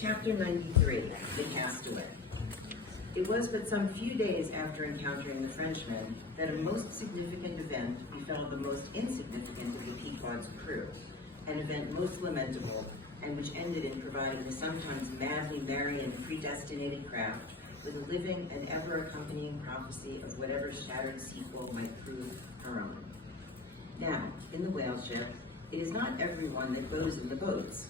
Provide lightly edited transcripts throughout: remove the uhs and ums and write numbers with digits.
Chapter 93, The Castaway. It was but some few days after encountering the Frenchman that a most significant event befell the most insignificant of the Pequod's crew, an event most lamentable, and which ended in providing the sometimes madly merry and predestinated craft with a living and ever-accompanying prophecy of whatever shattered sequel might prove her own. Now, in the whale ship, it is not everyone that goes in the boats.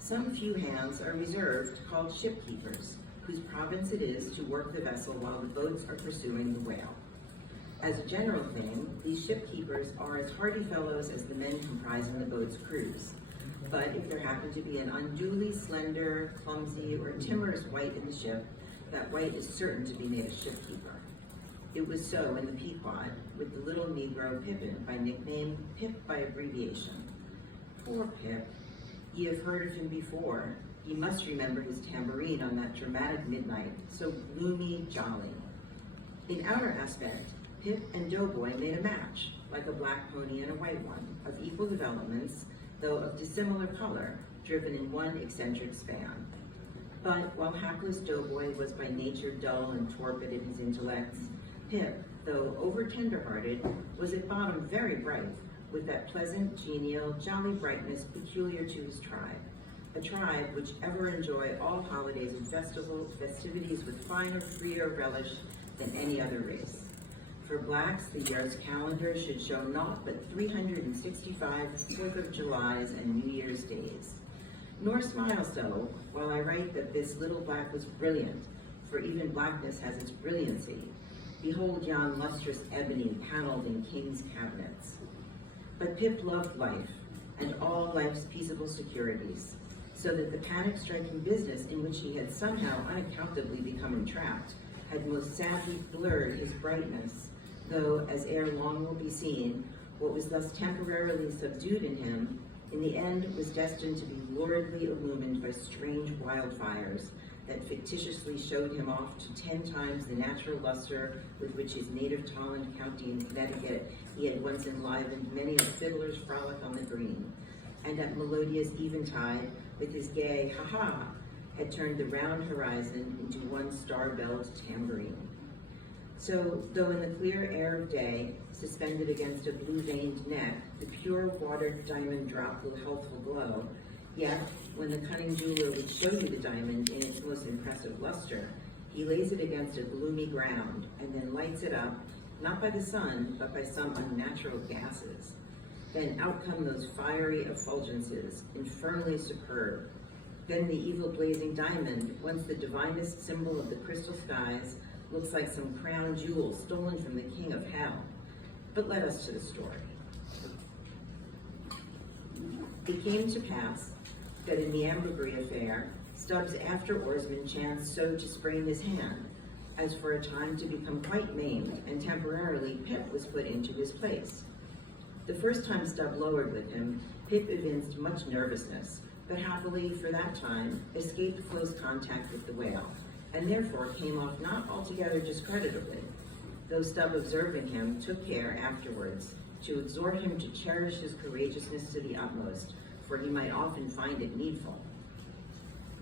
Some few hands are reserved, called shipkeepers, whose province it is to work the vessel while the boats are pursuing the whale. As a general thing, these shipkeepers are as hardy fellows as the men comprising the boat's crews. But if there happen to be an unduly slender, clumsy, or timorous wight in the ship, that wight is certain to be made a shipkeeper. It was so in the Pequod with the little Negro Pippin, by nickname Pip by abbreviation. Poor Pip. Ye have heard of him before. Ye must remember his tambourine on that dramatic midnight, so gloomy, jolly. In outer aspect, Pip and Doughboy made a match, like a black pony and a white one, of equal developments, though of dissimilar color, driven in one eccentric span. But while hapless Doughboy was by nature dull and torpid in his intellects, Pip, though over-tender-hearted, was at bottom very bright, with that pleasant, genial, jolly brightness peculiar to his tribe, a tribe which ever enjoy all holidays and festivities with finer, freer relish than any other race. For blacks, the year's calendar should show naught but 365 4th of Julys and New Year's days. Nor smile so, while I write that this little black was brilliant, for even blackness has its brilliancy. Behold yon lustrous ebony paneled in kings' cabinets. But Pip loved life, and all life's peaceable securities, so that the panic-striking business in which he had somehow unaccountably become entrapped had most sadly blurred his brightness, though, as ere long will be seen, what was thus temporarily subdued in him, in the end was destined to be luridly illumined by strange wildfires that fictitiously showed him off to 10 times the natural luster with which his native Tolland County in Connecticut he had once enlivened many a fiddler's frolic on the green, and at melodious eventide, with his gay ha-ha, had turned the round horizon into one star-belled tambourine. So, though in the clear air of day, suspended against a blue-veined neck, the pure watered diamond dropped a healthful glow, yet, when the cunning jeweler would show you the diamond in its most impressive luster, he lays it against a gloomy ground, and then lights it up, not by the sun, but by some unnatural gases. Then out come those fiery effulgences, infernally superb. Then the evil blazing diamond, once the divinest symbol of the crystal skies, looks like some crown jewel stolen from the king of hell. But let us to the story. It came to pass that in the ambergris affair, Stubbs' after-oarsman chanced so to sprain his hand, as for a time to become quite maimed, and temporarily Pip was put into his place. The first time Stubb lowered with him, Pip evinced much nervousness, but happily, for that time, escaped close contact with the whale, and therefore came off not altogether discreditably, though Stubb, observing him, took care afterwards to exhort him to cherish his courageousness to the utmost, for he might often find it needful.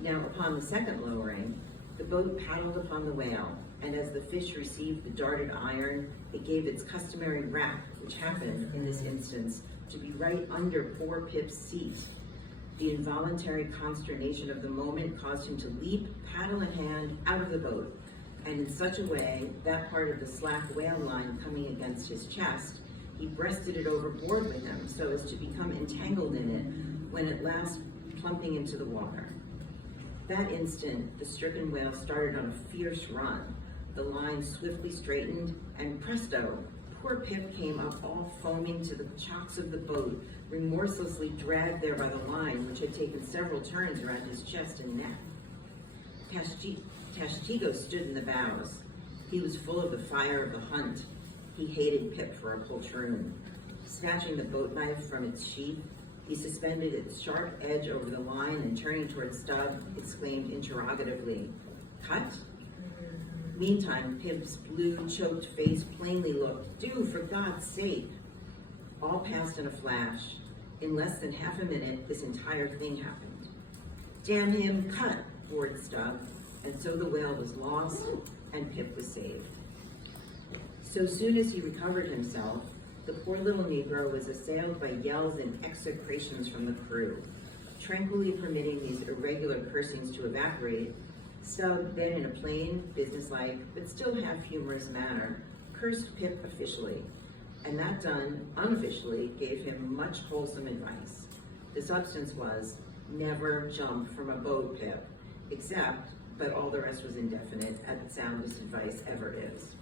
Now, upon the second lowering, the boat paddled upon the whale, and as the fish received the darted iron, it gave its customary rap, which happened, in this instance, to be right under poor Pip's seat. The involuntary consternation of the moment caused him to leap, paddle in hand, out of the boat, and in such a way, that part of the slack whale line coming against his chest, he breasted it overboard with him so as to become entangled in it when at last plumping into the water. That instant, the stricken whale started on a fierce run. The line swiftly straightened, and presto, poor Pip came up all foaming to the chocks of the boat, remorselessly dragged there by the line, which had taken several turns around his chest and neck. Tashtigo stood in the bows. He was full of the fire of the hunt. He hated Pip for a poltroon. Snatching the boat knife from its sheath, he suspended its sharp edge over the line and turning toward Stubb, exclaimed interrogatively, "Cut?" Meantime, Pip's blue, choked face plainly looked, "Do, for God's sake." All passed in a flash. In less than half a minute, this entire thing happened. "Damn him, cut!" board Stubb, and so the whale was lost and Pip was saved. So soon as he recovered himself, the poor little Negro was assailed by yells and execrations from the crew. Tranquilly permitting these irregular cursings to evaporate, Stubb then in a plain, businesslike, but still half-humorous manner, cursed Pip officially, and that done, unofficially, gave him much wholesome advice. The substance was, never jump from a boat, Pip, except, but all the rest was indefinite, as the soundest advice ever is.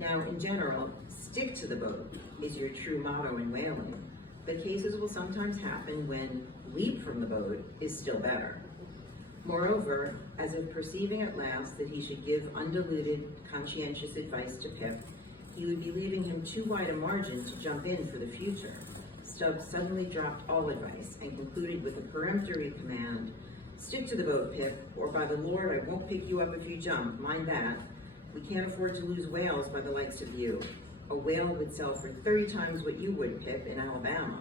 Now, in general, stick to the boat is your true motto in whaling, but cases will sometimes happen when leap from the boat is still better. Moreover, as if perceiving at last that he should give undiluted, conscientious advice to Pip, he would be leaving him too wide a margin to jump in for the future. Stubb suddenly dropped all advice and concluded with a peremptory command, "Stick to the boat, Pip, or by the Lord I won't pick you up if you jump, mind that. We can't afford to lose whales by the likes of you. A whale would sell for 30 times what you would, Pip, in Alabama.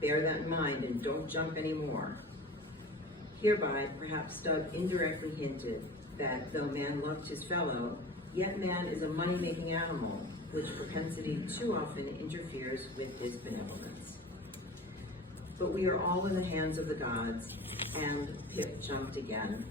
Bear that in mind and don't jump anymore." Hereby, perhaps Stubb indirectly hinted that though man loved his fellow, yet man is a money-making animal, which propensity too often interferes with his benevolence. But we are all in the hands of the gods, and Pip jumped again.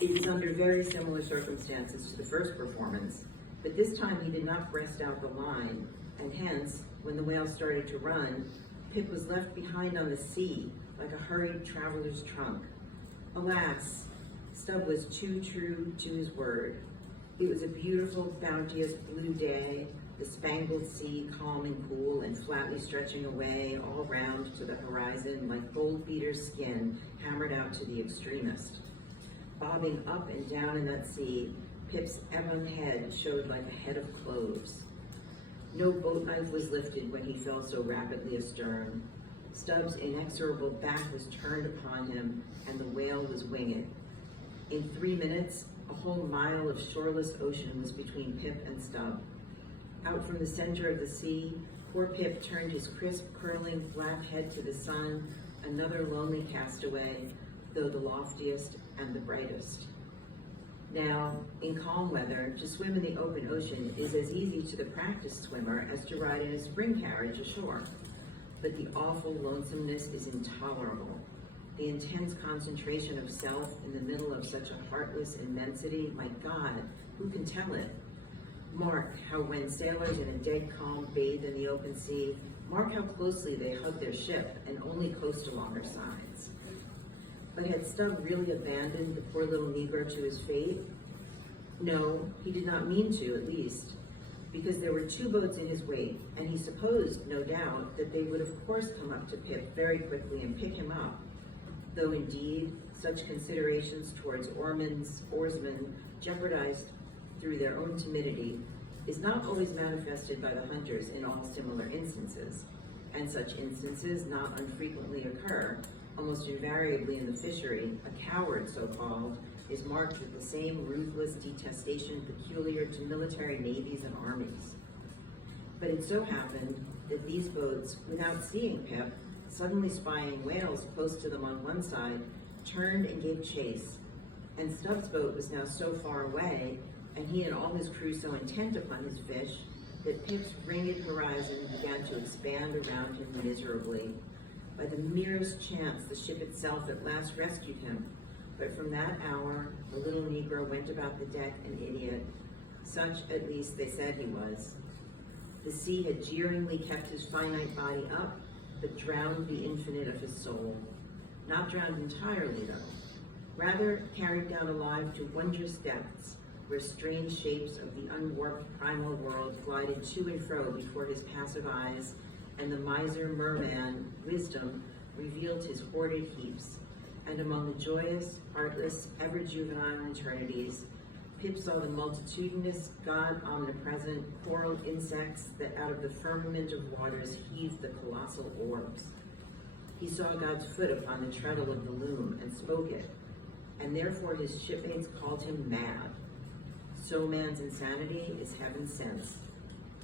It was under very similar circumstances to the first performance, but this time he did not breast out the line, and hence, when the whale started to run, Pip was left behind on the sea, like a hurried traveler's trunk. Alas, Stubb was too true to his word. It was a beautiful, bounteous blue day, the spangled sea calm and cool and flatly stretching away all round to the horizon like gold beater's skin hammered out to the extremist. Bobbing up and down in that sea, Pip's ebon head showed like a head of cloves. No boat knife was lifted when he fell so rapidly astern. Stubb's inexorable back was turned upon him, and the whale was winged. In 3 minutes, a whole mile of shoreless ocean was between Pip and Stubb. Out from the center of the sea, poor Pip turned his crisp, curling, black head to the sun, another lonely castaway, though the loftiest and the brightest. Now, in calm weather, to swim in the open ocean is as easy to the practiced swimmer as to ride in a spring carriage ashore. But the awful lonesomeness is intolerable. The intense concentration of self in the middle of such a heartless immensity, my God, who can tell it? Mark how when sailors in a dead calm bathe in the open sea, mark how closely they hug their ship and only coast along her sides. But had Stubb really abandoned the poor little Negro to his fate? No, he did not mean to, at least, because there were 2 boats in his wake, and he supposed, no doubt, that they would of course come up to Pip very quickly and pick him up, though indeed such considerations towards oarsmen, jeopardized through their own timidity, is not always manifested by the hunters in all similar instances, and such instances not unfrequently occur. Almost invariably in the fishery, a coward, so-called, is marked with the same ruthless detestation peculiar to military navies and armies. But it so happened that these boats, without seeing Pip, suddenly spying whales close to them on one side, turned and gave chase, and Stubb's boat was now so far away, and he and all his crew so intent upon his fish, that Pip's ringed horizon began to expand around him miserably. By the merest chance, the ship itself at last rescued him, but from that hour, the little Negro went about the deck an idiot. Such, at least, they said he was. The sea had jeeringly kept his finite body up, but drowned the infinite of his soul. Not drowned entirely, though. Rather, carried down alive to wondrous depths, where strange shapes of the unwarped primal world glided to and fro before his passive eyes, and the miser merman, wisdom, revealed his hoarded heaps. And among the joyous, heartless, ever-juvenile eternities, Pip saw the multitudinous, God-omnipresent, coral insects that out of the firmament of waters heaved the colossal orbs. He saw God's foot upon the treadle of the loom and spoke it, and therefore his shipmates called him mad. So man's insanity is heaven sent,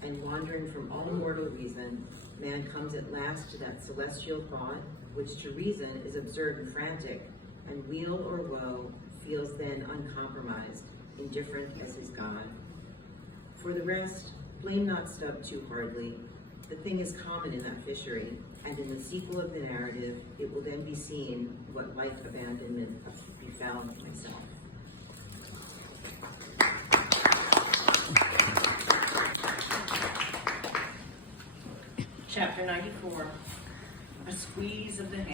and wandering from all mortal reason, man comes at last to that celestial thought, which to reason is absurd and frantic, and weal or woe feels then uncompromised, indifferent as his God. For the rest, blame not Stubb too hardly. The thing is common in that fishery, and in the sequel of the narrative, it will then be seen what like abandonment befell myself. Chapter 94, A Squeeze of the Hand.